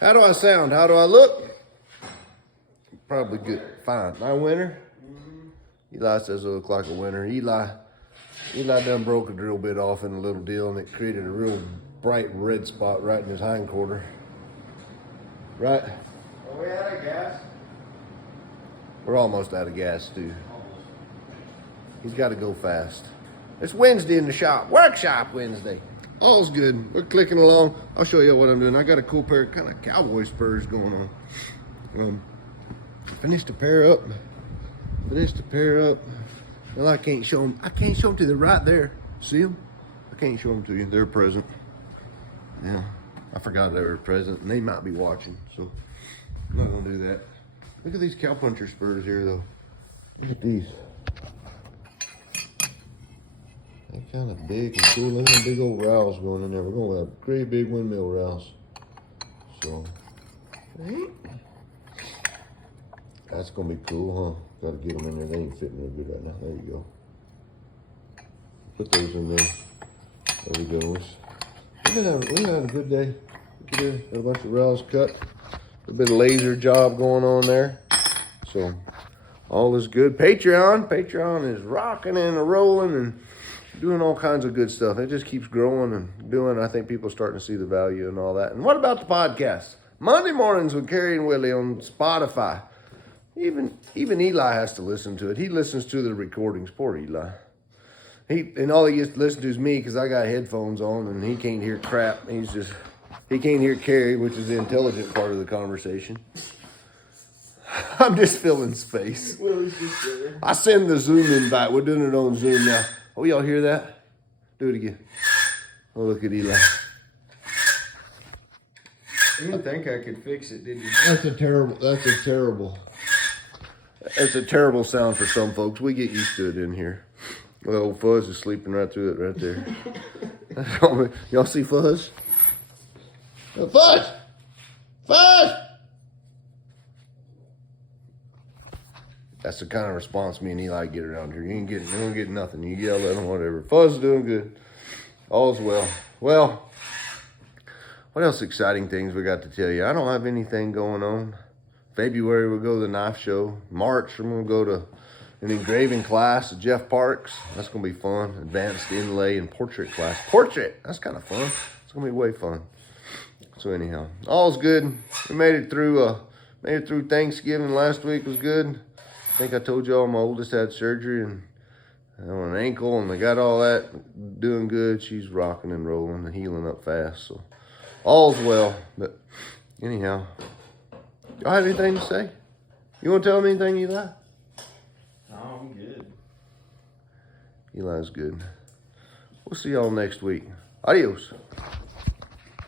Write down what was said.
How do I sound? How do I look? Probably good. Fine. My winner? Eli says I look like a winner. Eli done broke a drill bit off in a little deal, and it created a real bright red spot right in his hind quarter. Right? Are we out of gas? We're almost out of gas, too. He's got to go fast. It's Wednesday in the shop. Workshop Wednesday. All's good. We're clicking along. I'll show you what I'm doing. I got a cool pair of kind of cowboy spurs going on. Finished the pair up. Well, I can't show them. To the right there. See them? I can't show them to you. They're present. Yeah. I forgot they were present, and they might be watching, so I'm not going to do that. Look at these cowpuncher spurs here, though. Look at these. They're kind of big and cool. Look at the big old rowels going in there. We're going to have great big windmill rowels. So, that's going to be cool, huh? Got to get them in there. They ain't fitting real good right now. There you go. Put those in there. There we go. We're having a good day. Look at this. Got a bunch of rowels cut. A bit of laser job going on there. So, all is good. Patreon is rocking and rolling and doing all kinds of good stuff. It just keeps growing and doing. I think people are starting to see the value and all that. And what about the podcast? Monday mornings with Carrie and Willie on Spotify. Even Eli has to listen to it. He listens to the recordings. Poor Eli. And all he gets to listen to is me because I got headphones on and he can't hear crap. He can't hear Carrie, which is the intelligent part of the conversation. I'm just filling space. Willie's just there. I send the Zoom invite. We're doing it on Zoom now. Oh, y'all hear that? Do it again. Oh, look at Eli. You didn't think I could fix it, did you? That's a terrible sound for some folks. We get used to it in here. Well, old Fuzz is sleeping right through it right there. Y'all see Fuzz? Fuzz! That's the kind of response me and Eli get around here. You don't get nothing. You yell at them, whatever. Fuzz is doing good. All's well. Well, what else exciting things we got to tell you? I don't have anything going on. February, we'll go to the knife show. March, I'm going to go to an engraving class at Jeff Parks. That's going to be fun. Advanced inlay and portrait class. Portrait! That's kind of fun. It's going to be way fun. So anyhow, all's good. We made it through Thanksgiving last week. Was good. I think I told y'all my oldest had surgery and on an ankle, and they got all that doing good. She's rocking and rolling and healing up fast. So all's well. But anyhow, y'all have anything to say? You want to tell them anything, Eli? No, I'm good. Eli's good. We'll see y'all next week. Adios.